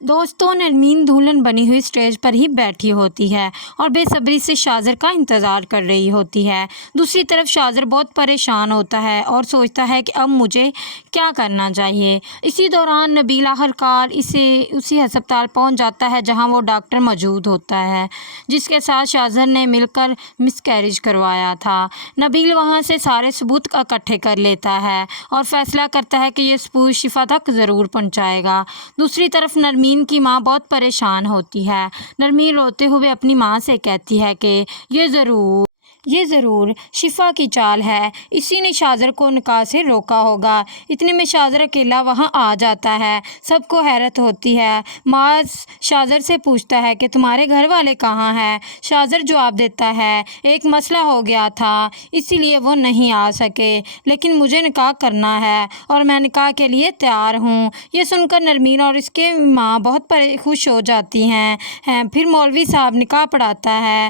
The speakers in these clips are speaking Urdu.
دوستوں نرمین دلہن بنی ہوئی اسٹیج پر ہی بیٹھی ہوتی ہے اور بے صبری سے شاذر کا انتظار کر رہی ہوتی ہے۔ دوسری طرف شاذر بہت پریشان ہوتا ہے اور سوچتا ہے کہ اب مجھے کیا کرنا چاہیے۔ اسی دوران نبیل آخرکار اسی ہسپتال پہنچ جاتا ہے جہاں وہ ڈاکٹر موجود ہوتا ہے جس کے ساتھ شاذر نے مل کر مس کیریج کروایا تھا۔ نبیل وہاں سے سارے ثبوت اکٹھے کر لیتا ہے اور فیصلہ کرتا ہے کہ یہ ثبوت شفا تک ضرور پہنچائے گا۔ دوسری طرف نرمین کی ماں بہت پریشان ہوتی ہے۔ نرمین روتے ہوئے اپنی ماں سے کہتی ہے کہ یہ ضرور شفا کی چال ہے، اسی نے شاذر کو نکاح سے روکا ہوگا۔ اتنے میں شاذر اکیلا وہاں آ جاتا ہے۔ سب کو حیرت ہوتی ہے۔ معاذ شاذر سے پوچھتا ہے کہ تمہارے گھر والے کہاں ہیں؟ شاذر جواب دیتا ہے ایک مسئلہ ہو گیا تھا اسی لیے وہ نہیں آ سکے، لیکن مجھے نکاح کرنا ہے اور میں نکاح کے لیے تیار ہوں۔ یہ سن کر نرمین اور اس کے ماں بہت خوش ہو جاتی ہیں۔ پھر مولوی صاحب نکاح پڑھاتا ہے۔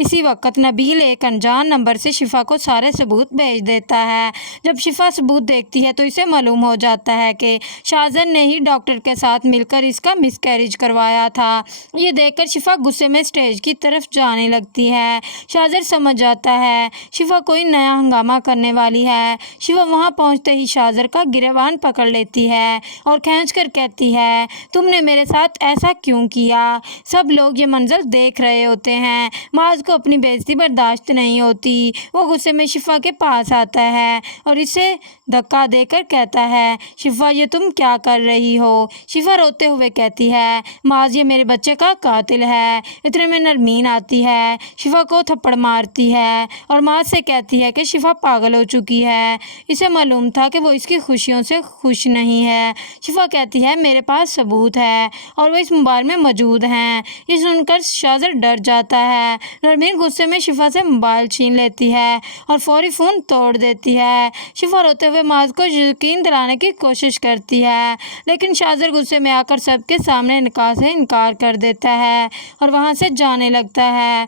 اسی وقت نبیل ایک انجان نمبر سے شفا کو سارے ثبوت بھیج دیتا ہے۔ جب شفا ثبوت دیکھتی ہے تو اسے معلوم ہو جاتا ہے کہ شاذر نے ہی ڈاکٹر کے ساتھ مل کر اس کا مس کیریج کروایا تھا۔ یہ دیکھ کر شفا غصے میں اسٹیج کی طرف جانے لگتی ہے۔ شاذر سمجھ جاتا ہے شفا کوئی نیا ہنگامہ کرنے والی ہے۔ شفا وہاں پہنچتے ہی شاذر کا گریبان پکڑ لیتی ہے اور کھینچ کر کہتی ہے تم نے میرے ساتھ ایسا کیوں کیا؟ سب لوگ یہ منظر دیکھ رہے ہوتے ہیں۔ معاذ کو اپنی بے عزتی برداشت نہیں ہوتی۔ وہ غصے میں شفا کے پاس آتا ہے اور اسے دھکا دے کر کہتا ہے شفا یہ تم کیا کر رہی ہو؟ شفا روتے ہوئے کہتی ہے معاذ یہ میرے بچے کا قاتل ہے۔ اتنے میں نرمین آتی ہے، شفا کو تھپڑ مارتی ہے اور معاذ سے کہتی ہے کہ شفا پاگل ہو چکی ہے، اسے معلوم تھا کہ وہ اس کی خوشیوں سے خوش نہیں ہے۔ شفا کہتی ہے میرے پاس ثبوت ہے اور وہ اس موبائل میں موجود ہیں۔ یہ سن کر شاذر ڈر جاتا ہے۔ نرمین غصے میں شفا سے موبائل چھین لیتی ہے اور فوری فون توڑ دیتی ہے۔ شفا روتے ہوئے معاذ کو یقین دلانے کی کوشش کرتی ہے لیکن شاذر غصے میں آ کر سب کے سامنے نکاح سے انکار کر دیتا ہے اور وہاں سے جانے لگتا ہے۔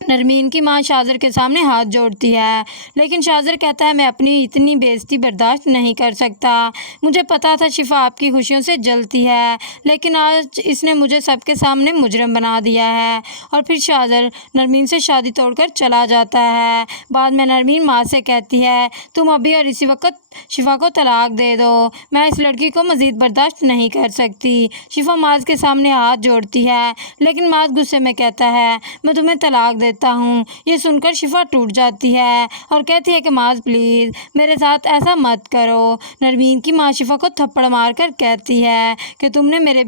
نرمین کی ماں شاذر کے سامنے ہاتھ جوڑتی ہے لیکن شاذر کہتا ہے میں اپنی اتنی بے عزتی برداشت نہیں کر سکتا۔ مجھے پتا تھا شفا آپ کی خوشیوں سے جلتی ہے لیکن آج اس نے مجھے سب کے سامنے مجرم بنا دیا ہے۔ اور پھر شاذر نرمین سے شادی توڑ کر چلا جاتا ہے۔ بعد میں نرمین ماں سے کہتی ہے تم ابھی اور اسی وقت شفا کو طلاق دے دو، میں اس لڑکی کو مزید برداشت نہیں کر سکتی۔ شفا معاذ کے سامنے ہاتھ جوڑتی ہے لیکن معاذ غصے میں کہتا ہے میں تمہیں طلاق دیتا ہوں۔ یہ سن کر شفا ٹوٹ جاتی ہے اور کہتی ہے کہ معاذ پلیز میرے ساتھ ایسا مت کرو۔ نرمین کی ماں شفا کو تھپڑ مار کر کہتی ہے کہ تم نے میرے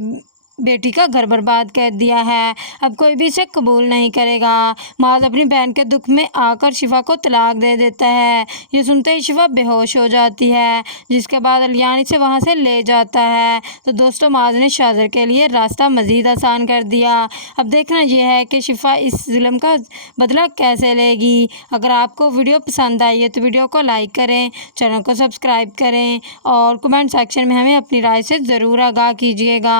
بیٹی کا گھر برباد کر دیا ہے، اب کوئی بھی اسے قبول نہیں کرے گا۔ معاذ اپنی بہن کے دکھ میں آ کر شفا کو طلاق دے دیتا ہے۔ یہ سنتے ہی شفا بے ہوش ہو جاتی ہے جس کے بعد علیان اسے وہاں سے لے جاتا ہے۔ تو دوستوں معاذ نے شاذر کے لیے راستہ مزید آسان کر دیا۔ اب دیکھنا یہ ہے کہ شفا اس ظلم کا بدلہ کیسے لے گی۔ اگر آپ کو ویڈیو پسند آئی ہے تو ویڈیو کو لائک کریں، چینل کو سبسکرائب کریں اور کمنٹ سیکشن میں ہمیں اپنی رائے سے ضرور آگاہ کیجیے گا۔